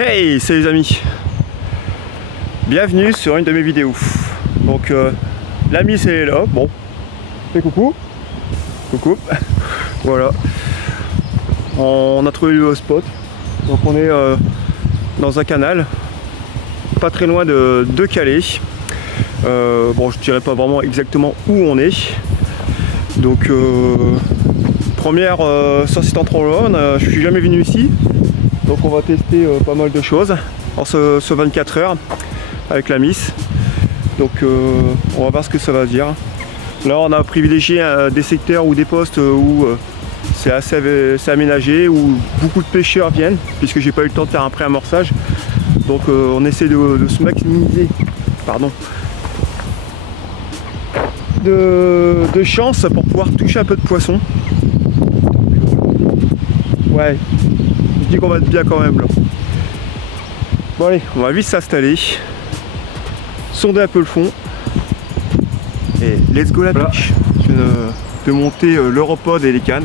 Hey, salut les amis, bienvenue sur une de mes vidéos. Donc l'ami c'est là, bon, fais coucou, voilà, on a trouvé le spot, donc on est dans un canal, pas très loin de Calais. Bon, je dirais pas vraiment exactement où on est, donc première sur site en drone, je suis jamais venu ici. Donc on va tester pas mal de choses en ce 24 heures avec la Miss. Donc on va voir ce que ça va dire. Là on a privilégié des secteurs ou des postes où c'est assez aménagé, où beaucoup de pêcheurs viennent, puisque j'ai pas eu le temps de faire un pré-amorçage. Donc on essaie de se maximiser de chance pour pouvoir toucher un peu de poisson. Ouais. Je dis qu'on va être bien quand même là. Bon allez, on va vite s'installer, sonder un peu le fond et let's go la pêche. Je viens de monter l'europode et les cannes.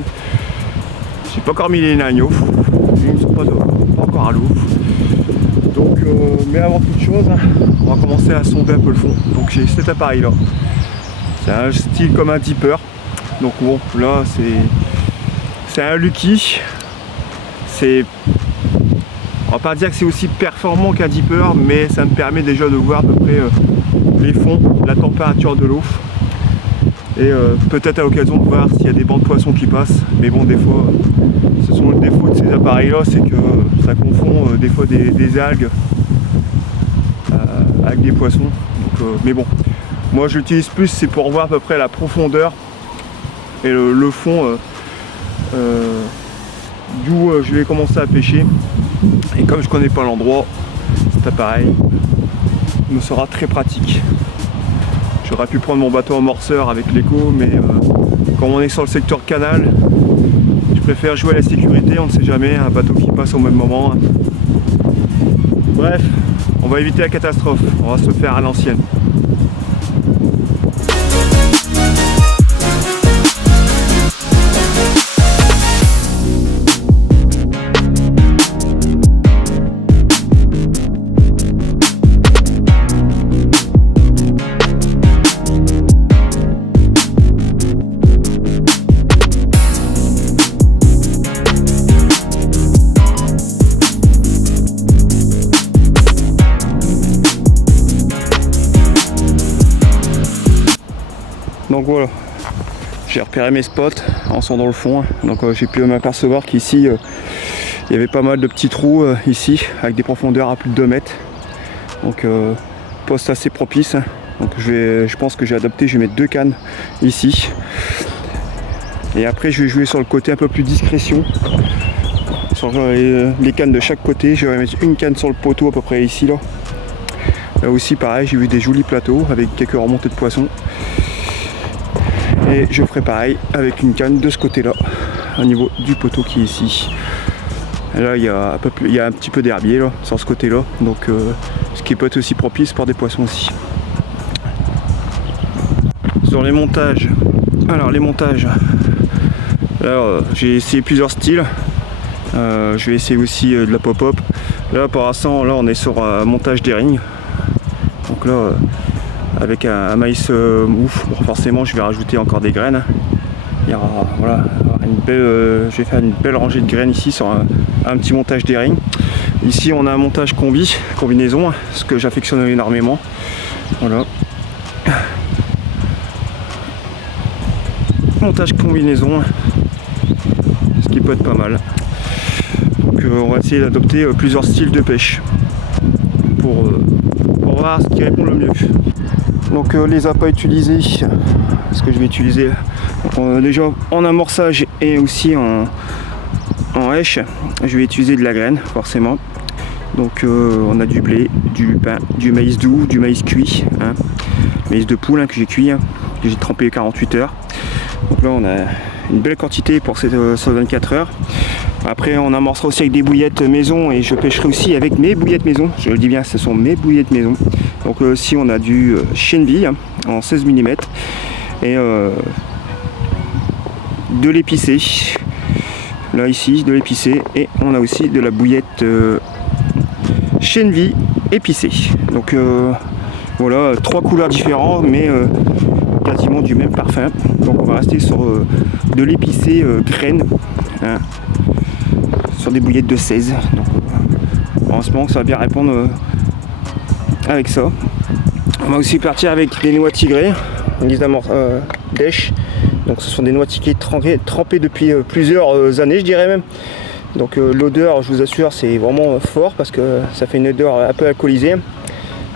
J'ai pas encore mis les agneaux, ils ne sont pas encore à l'eau. Donc mais avant toute chose, on va commencer à sonder un peu le fond. Donc j'ai cet appareil là. C'est un style comme un dipper. Donc bon là c'est un Lucky. On va pas dire que c'est aussi performant qu'un dipper, mais ça me permet déjà de voir à peu près les fonds, la température de l'eau, et peut-être à l'occasion de voir s'il y a des bancs de poissons qui passent. Mais bon, des fois, ce sont le défaut de ces appareils là, c'est que ça confond des fois des algues avec des poissons. Donc, mais bon, moi je l'utilise plus, c'est pour voir à peu près la profondeur et le fond d'où je vais commencer à pêcher. Et comme je connais pas l'endroit, cet appareil me sera très pratique. J'aurais pu prendre mon bateau amorceur avec l'écho, mais comme on est sur le secteur canal, je préfère jouer à la sécurité. On ne sait jamais, un bateau qui passe au même moment. Bref, on va éviter la catastrophe, on va se le faire à l'ancienne. Donc voilà, j'ai repéré mes spots en sondant le fond. Donc j'ai pu m'apercevoir qu'ici il y avait pas mal de petits trous ici avec des profondeurs à plus de 2 mètres. Donc poste assez propice. Donc je pense que j'ai adopté, je vais mettre 2 cannes ici. Et après je vais jouer sur le côté un peu plus discrétion. Sur les cannes de chaque côté, je vais mettre une canne sur le poteau à peu près ici là. Là aussi pareil, j'ai vu des jolis plateaux avec quelques remontées de poissons. Et je ferai pareil avec une canne de ce côté là, au niveau du poteau qui est ici. Et là il y a un petit peu d'herbier là, sur ce côté là, donc ce qui peut être aussi propice pour des poissons aussi. Sur les montages, alors les montages, là j'ai essayé plusieurs styles. Je vais essayer aussi de la pop-up. Là pour l'instant, là on est sur un montage d'herring. Donc là avec un maïs ouf, bon, forcément je vais rajouter encore des graines. Il y aura, voilà, je vais faire une belle rangée de graines ici sur un petit montage d'herring. Ici on a un montage combinaison, ce que j'affectionne énormément. Voilà. Montage combinaison, ce qui peut être pas mal. Donc on va essayer d'adopter plusieurs styles de pêche pour voir ce qui répond le mieux. Donc les appâts utilisés, ce que je vais utiliser déjà en amorçage et aussi en hèche, je vais utiliser de la graine forcément. Donc on a du blé, du pain, du maïs doux, du maïs cuit, hein, maïs de poule que j'ai cuit, que j'ai trempé 48 heures. Donc là on a une belle quantité pour ces 24 heures. Après on amorcera aussi avec des bouillettes maison et je pêcherai aussi avec mes bouillettes maison. Je le dis bien, ce sont mes bouillettes maison. Donc si on a du chènevis en 16 mm et de l'épicé. Là ici de l'épicé et on a aussi de la bouillette Chenvi épicé. Donc voilà, 3 couleurs différentes mais quasiment du même parfum. Donc on va rester sur de l'épicé graine, hein, sur des bouillettes de 16. Donc en ce moment ça va bien répondre avec ça. On va aussi partir avec des noix tigrées en guise d'èche. Donc ce sont des noix tigrées trempées depuis plusieurs années, je dirais même. Donc l'odeur, je vous assure, c'est vraiment fort parce que ça fait une odeur un peu alcoolisée.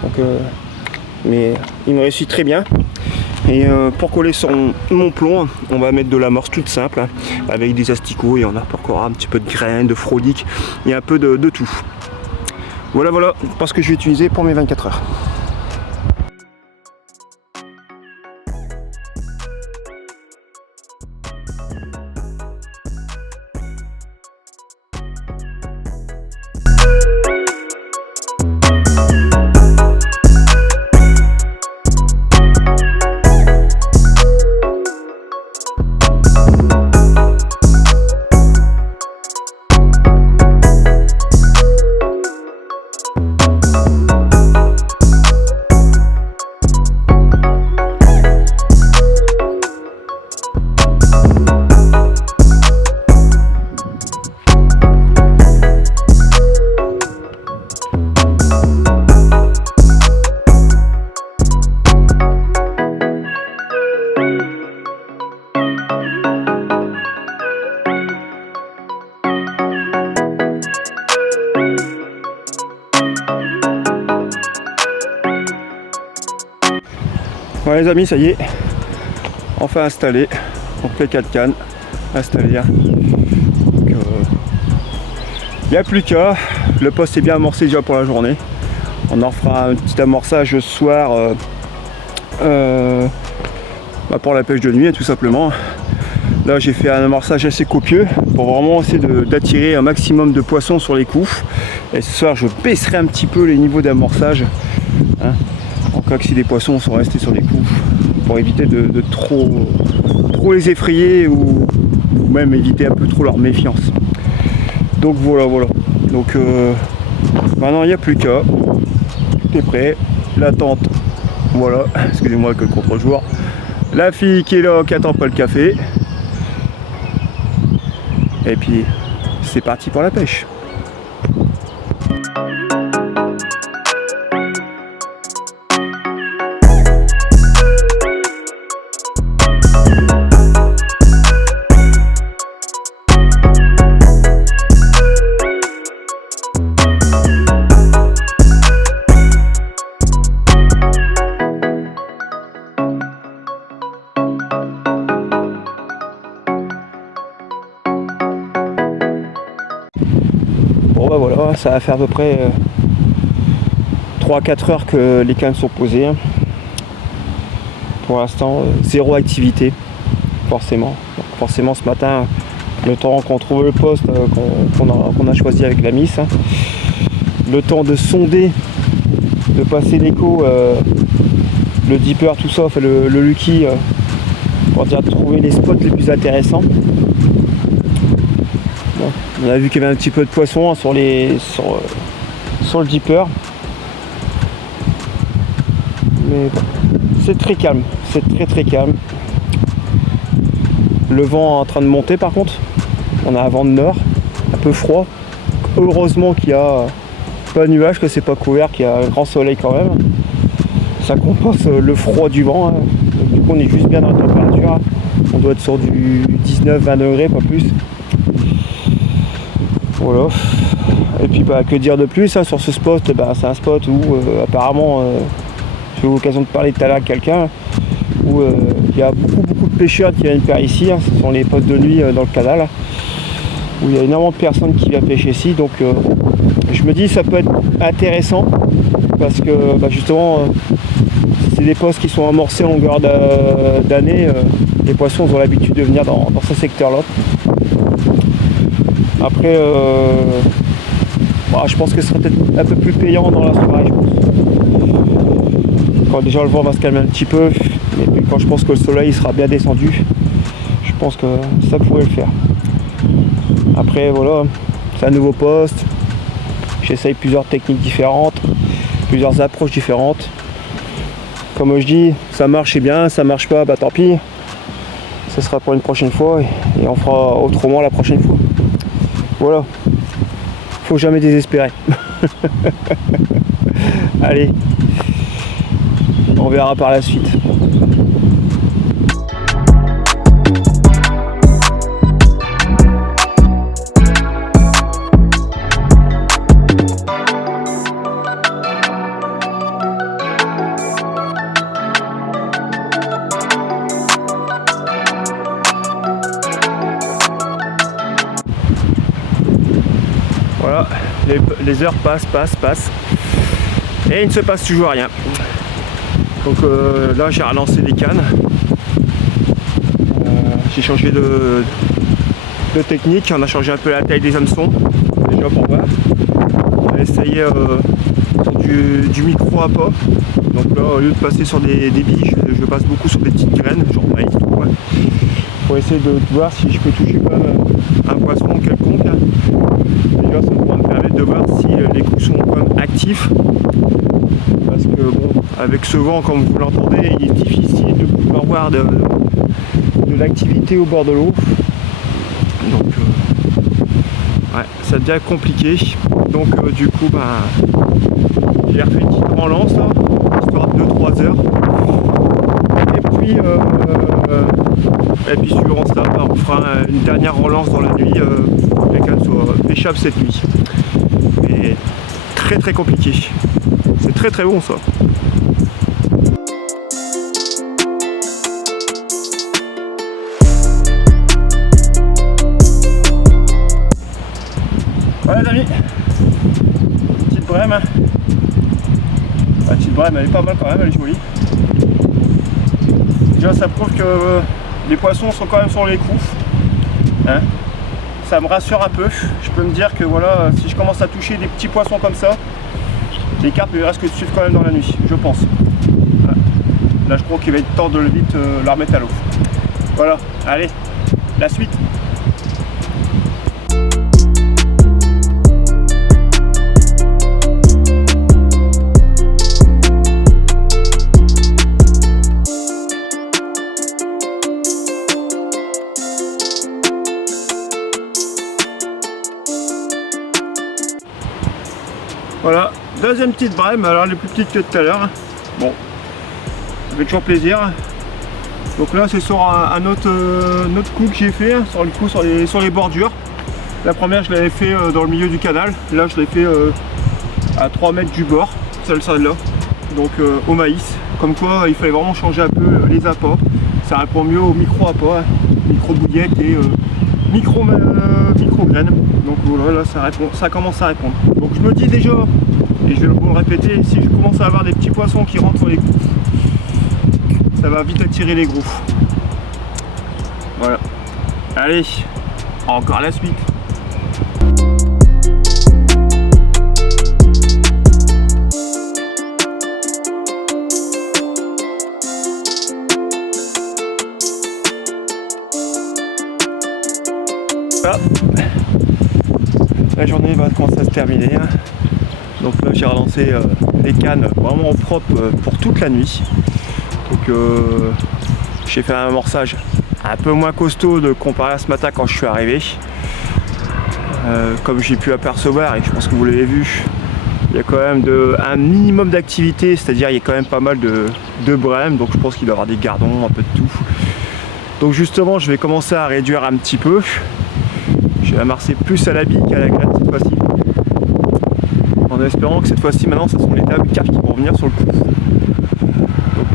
Donc, mais il me réussit très bien. Et pour coller sur mon plomb, on va mettre de l'amorce toute simple, hein, avec des asticots et on a encore un petit peu de graines, de frolic et un peu de tout. Voilà, parce que je vais utiliser pour mes 24 heures. Voilà les amis, ça y est, enfin installé. Donc les 4 cannes installées. Il n'y a plus qu'à. Le poste est bien amorcé déjà pour la journée. On en fera un petit amorçage ce soir pour la pêche de nuit, tout simplement. Là j'ai fait un amorçage assez copieux pour vraiment essayer d'attirer un maximum de poissons sur les coups. Et ce soir je baisserai un petit peu les niveaux d'amorçage, hein, en cas que si des poissons sont restés sur les coups, pour éviter de trop les effrayer ou même éviter un peu trop leur méfiance. Donc voilà. Donc maintenant il n'y a plus qu'à. Tout est prêt. La tente, voilà, excusez-moi que le contre-jour. La fille qui est là, qui attend pas le café. Et puis c'est parti pour la pêche. Bon bah voilà, ça va faire à peu près 3-4 heures que les cannes sont posées. Pour l'instant, zéro activité, forcément. Donc forcément ce matin, le temps qu'on trouve le poste qu'on a choisi avec la miss, hein, le temps de sonder, de passer l'écho, le dipper, tout ça, enfin, le lucky, pour dire de trouver les spots les plus intéressants. Bon, on a vu qu'il y avait un petit peu de poisson, hein, sur le dipper, mais bon, c'est très calme, c'est très calme. Le vent est en train de monter par contre, on a un vent de nord, un peu froid. Heureusement qu'il n'y a pas de nuages, que c'est pas couvert, qu'il y a un grand soleil quand même. Ça compense le froid du vent, hein. Donc, du coup on est juste bien dans la température, hein. On doit être sur du 19-20 degrés, pas plus. Voilà. Et puis bah, que dire de plus, hein, sur ce spot, bah, c'est un spot où apparemment, j'ai eu l'occasion de parler tout à l'heure à quelqu'un, où il y a beaucoup de pêcheurs qui viennent pêcher ici, hein. Ce sont les postes de nuit dans le canal, où il y a énormément de personnes qui viennent pêcher ici. Donc je me dis ça peut être intéressant, parce que bah, justement c'est des postes qui sont amorcés en longueur d'année. Les poissons ont l'habitude de venir dans ce secteur là. Après bah, je pense que ce serait peut-être un peu plus payant dans la soirée, je pense. Quand déjà le vent va se calmer un petit peu, et puis quand je pense que le soleil sera bien descendu, je pense que ça pourrait le faire. Après voilà, c'est un nouveau poste, j'essaye plusieurs techniques différentes, plusieurs approches différentes. Comme je dis, ça marche c'est bien, ça marche pas, bah tant pis. Ce sera pour une prochaine fois et on fera autrement la prochaine fois. Voilà. Faut jamais désespérer. Allez. On verra par la suite. Voilà, les heures passent et il ne se passe toujours rien. Donc là j'ai relancé les cannes, j'ai changé de technique, on a changé un peu la taille des hameçons déjà pour voir. On a essayé sur du micro à pas, donc là au lieu de passer sur des billes, je passe beaucoup sur des petites graines, genre maïs tout quoi, pour essayer de voir si je peux toucher quand même un poisson quelconque. Déjà ça va me permettre de voir si les coups sont quand même actifs, parce que bon, avec ce vent comme vous l'entendez, il est difficile de pouvoir voir de l'activité au bord de l'eau, donc ouais, ça devient compliqué. Donc du coup j'ai refait une petite relance là, histoire de 2-3 heures, et puis suivant ça on fera une dernière relance dans la nuit pour que les cannes échappent cette nuit. Mais très compliqué, c'est très bon ça. Voilà les amis, petite brème. La petite brème elle est pas mal quand même, elle est jolie. Déjà ça prouve que les poissons sont quand même sur les coups. Hein, ça me rassure un peu. Je peux me dire que voilà, si je commence à toucher des petits poissons comme ça, les carpes il reste que de suivre quand même dans la nuit, je pense. Voilà. Là je crois qu'il va être temps de vite la remettre à l'eau. Voilà, allez, la suite. Voilà, deuxième petite brème, alors elle est plus petite que tout à l'heure. Bon, ça fait toujours plaisir. Donc là c'est sur un autre coup que j'ai fait, sur le coup sur les bordures. La première je l'avais fait dans le milieu du canal, là je l'ai fait à 3 mètres du bord, celle-là. Donc au maïs, comme quoi il fallait vraiment changer un peu les appâts. Ça répond mieux au micro appât, micro bouillette et micro graines. Donc voilà, là ça commence à répondre. Donc je me dis déjà, et je vais vous le répéter, si je commence à avoir des petits poissons qui rentrent sur les coups, ça va vite attirer les gros. Voilà. Allez, encore la suite. Voilà. La journée va commencer à se terminer. Donc là j'ai relancé les cannes vraiment propres pour toute la nuit. Donc j'ai fait un amorçage un peu moins costaud comparé à ce matin quand je suis arrivé. Comme j'ai pu apercevoir, et je pense que vous l'avez vu, il y a quand même un minimum d'activité, c'est-à-dire il y a quand même pas mal de brèmes, donc je pense qu'il doit y avoir des gardons, un peu de tout. Donc justement je vais commencer à réduire un petit peu. Je vais amarcer plus à la bille qu'à la graine cette fois-ci. En espérant que cette fois-ci maintenant ce sont les tables carpes qui vont revenir sur le coup. Donc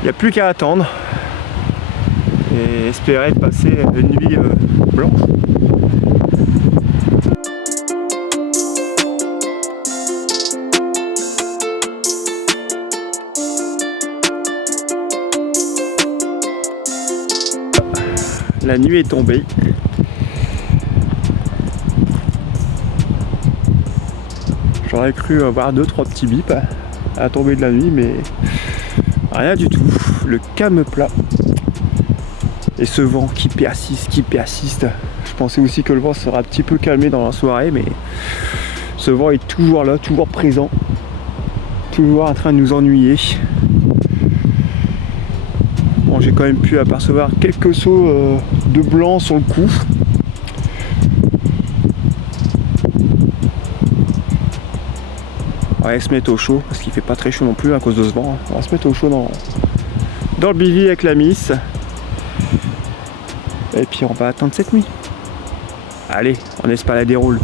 il n'y a plus qu'à attendre et espérer passer une nuit blanche. La nuit est tombée. J'aurais cru avoir 2-3 petits bips à tomber de la nuit, mais rien du tout. Le calme plat. Et ce vent qui persiste. Je pensais aussi que le vent serait un petit peu calmé dans la soirée, mais ce vent est toujours là, toujours présent, toujours en train de nous ennuyer. Bon, j'ai quand même pu apercevoir quelques sauts de blanc sur le coup. On va se mettre au chaud parce qu'il fait pas très chaud non plus à cause de ce vent. On va se mettre au chaud dans le bivy avec la miss. Et puis on va attendre cette nuit. Allez, on laisse pas la déroule.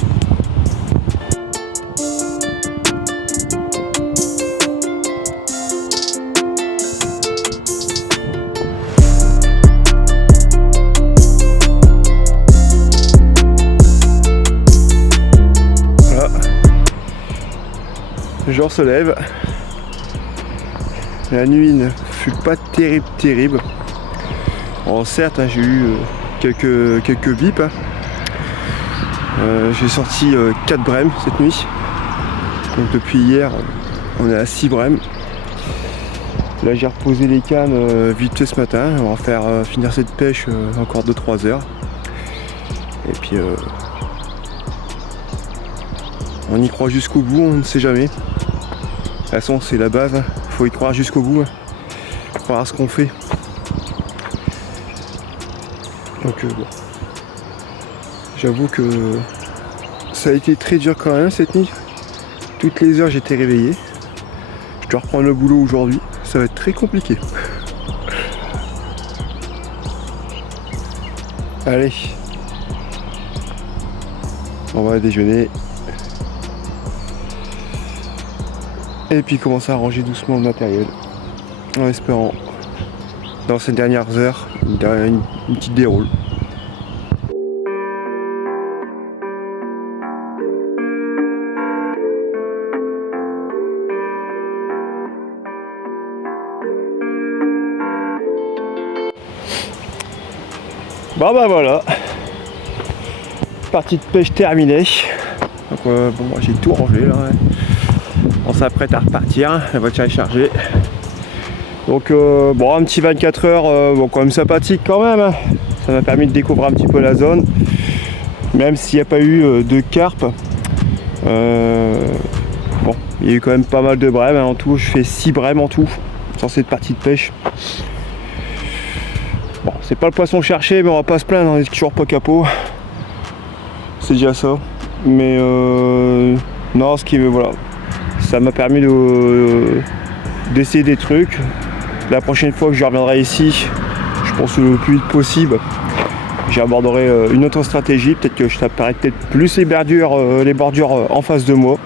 Le jour se lève. La nuit ne fut pas terrible. Bon, certes, hein, j'ai eu quelques bips. Hein. J'ai sorti 4 brèmes cette nuit. Donc depuis hier, on est à 6 brèmes. Là, j'ai reposé les cannes vite fait ce matin. On va faire finir cette pêche encore 2-3 heures. Et puis on y croit jusqu'au bout, on ne sait jamais. De toute façon, c'est la base, hein. Faut y croire jusqu'au bout, hein. Croire à ce qu'on fait. Donc bon. J'avoue que ça a été très dur quand même cette nuit. Toutes les heures j'étais réveillé. Je dois reprendre le boulot aujourd'hui. Ça va être très compliqué. Allez. On va déjeuner. Et puis commencer à ranger doucement le matériel. En espérant, dans ces dernières heures, une petite déroule. Bon bah voilà. Partie de pêche terminée. Donc bon, j'ai tout rangé là. Ouais. On s'apprête à repartir, la voiture est chargée. Donc bon, un petit 24 heures, bon, quand même sympathique quand même. Hein. Ça m'a permis de découvrir un petit peu la zone. Même s'il n'y a pas eu de carpe. Bon, il y a eu quand même pas mal de brèmes. Hein. En tout, je fais 6 brèmes en tout sur cette partie de pêche. Bon, c'est pas le poisson cherché, mais on va pas se plaindre, on est toujours pas capot. C'est déjà ça. Mais non, ce qui veut, voilà. Ça m'a permis d'essayer des trucs. La prochaine fois que je reviendrai ici, je pense le plus vite possible, j'aborderai une autre stratégie. Peut-être que je taperai peut-être plus les bordures en face de moi.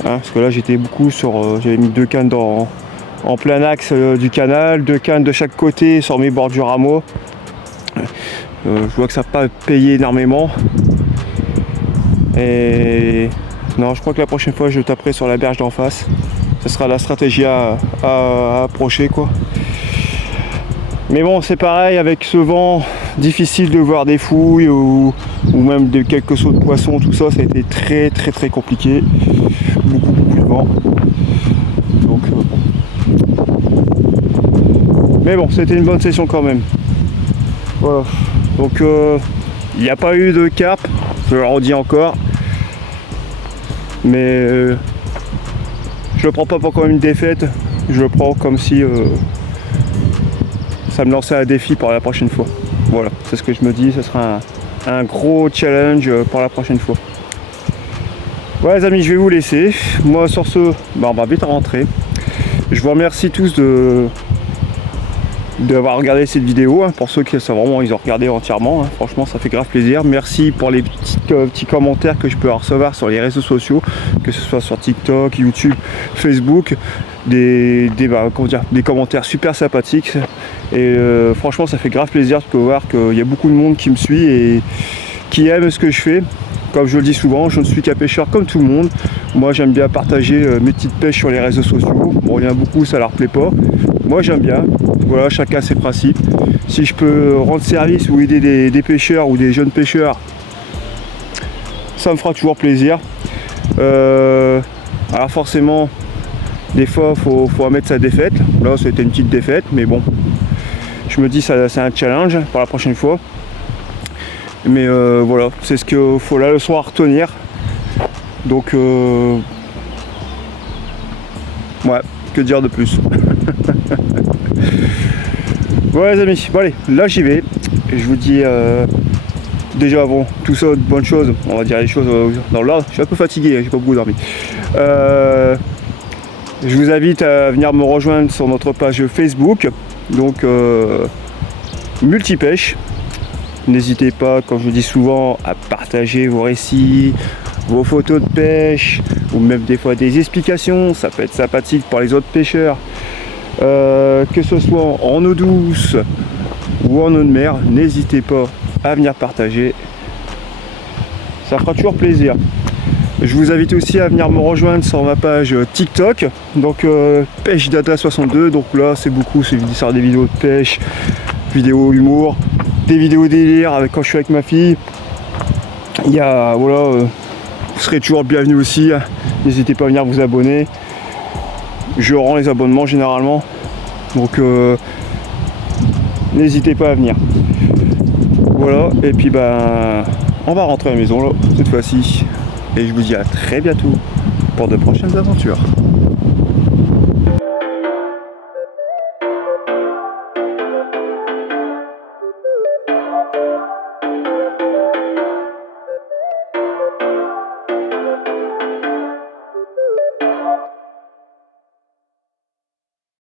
Hein, parce que là j'étais beaucoup sur. J'avais mis 2 cannes en plein axe du canal, 2 cannes de chaque côté sur mes bordures à moi. Je vois que ça n'a pas payé énormément. Et non, je crois que la prochaine fois je taperai sur la berge d'en face. Ce sera la stratégie à approcher quoi. Mais bon, c'est pareil avec ce vent, difficile de voir des fouilles ou même quelques sauts de poissons, tout ça, ça a été très compliqué. Beaucoup de vent. Donc mais bon, c'était une bonne session quand même. Voilà. Donc il n'y a pas eu de carpe, je le redis encore. Mais je le prends pas pour comme une défaite, je le prends comme si ça me lançait un défi pour la prochaine fois. Voilà, c'est ce que je me dis, ce sera un gros challenge pour la prochaine fois. Ouais les amis, je vais vous laisser. Moi sur ce, on va vite rentrer. Je vous remercie tous d'avoir regardé cette vidéo, hein. Pour ceux qui ça vraiment ils ont regardé entièrement, hein. Franchement ça fait grave plaisir. Merci pour les petits commentaires que je peux recevoir sur les réseaux sociaux, que ce soit sur TikTok, YouTube, Facebook, des commentaires super sympathiques. Et franchement ça fait grave plaisir de voir qu'il y a beaucoup de monde qui me suit et qui aime ce que je fais. Comme je le dis souvent, je ne suis qu'un pêcheur comme tout le monde. Moi j'aime bien partager mes petites pêches sur les réseaux sociaux. Bon, il y en a beaucoup, ça leur plaît pas. Moi j'aime bien. Voilà, chacun ses principes. Si je peux rendre service ou aider des pêcheurs ou des jeunes pêcheurs, ça me fera toujours plaisir. Alors forcément, des fois, faut admettre sa défaite. Là, c'était une petite défaite, mais bon, Je me dis ça c'est un challenge pour la prochaine fois. Mais voilà, c'est ce qu'il faut, la leçon à retenir. Donc ouais, que dire de plus. Voilà les amis, bon allez, là j'y vais. Et je vous dis déjà bon, tout ça, de bonnes choses, on va dire les choses dans l'ordre. Je suis un peu fatigué, j'ai pas beaucoup dormi. Je vous invite à venir me rejoindre sur notre page Facebook, donc Multipêche. N'hésitez pas, comme je vous dis souvent, à partager vos récits, vos photos de pêche, ou même des fois des explications, ça peut être sympathique pour les autres pêcheurs. Que ce soit en eau douce ou en eau de mer, n'hésitez pas à venir partager, ça fera toujours plaisir. Je vous invite aussi à venir me rejoindre sur ma page TikTok, donc Pêche Dada 62, donc là c'est beaucoup, c'est des vidéos de pêche, vidéos humour, des vidéos délire avec quand je suis avec ma fille. Il y a voilà, vous serez toujours bienvenus aussi, n'hésitez pas à venir vous abonner. Je rends les abonnements généralement, donc n'hésitez pas à venir. Voilà, et puis ben on va rentrer à la maison là, cette fois-ci. Et je vous dis à très bientôt pour de prochaines aventures.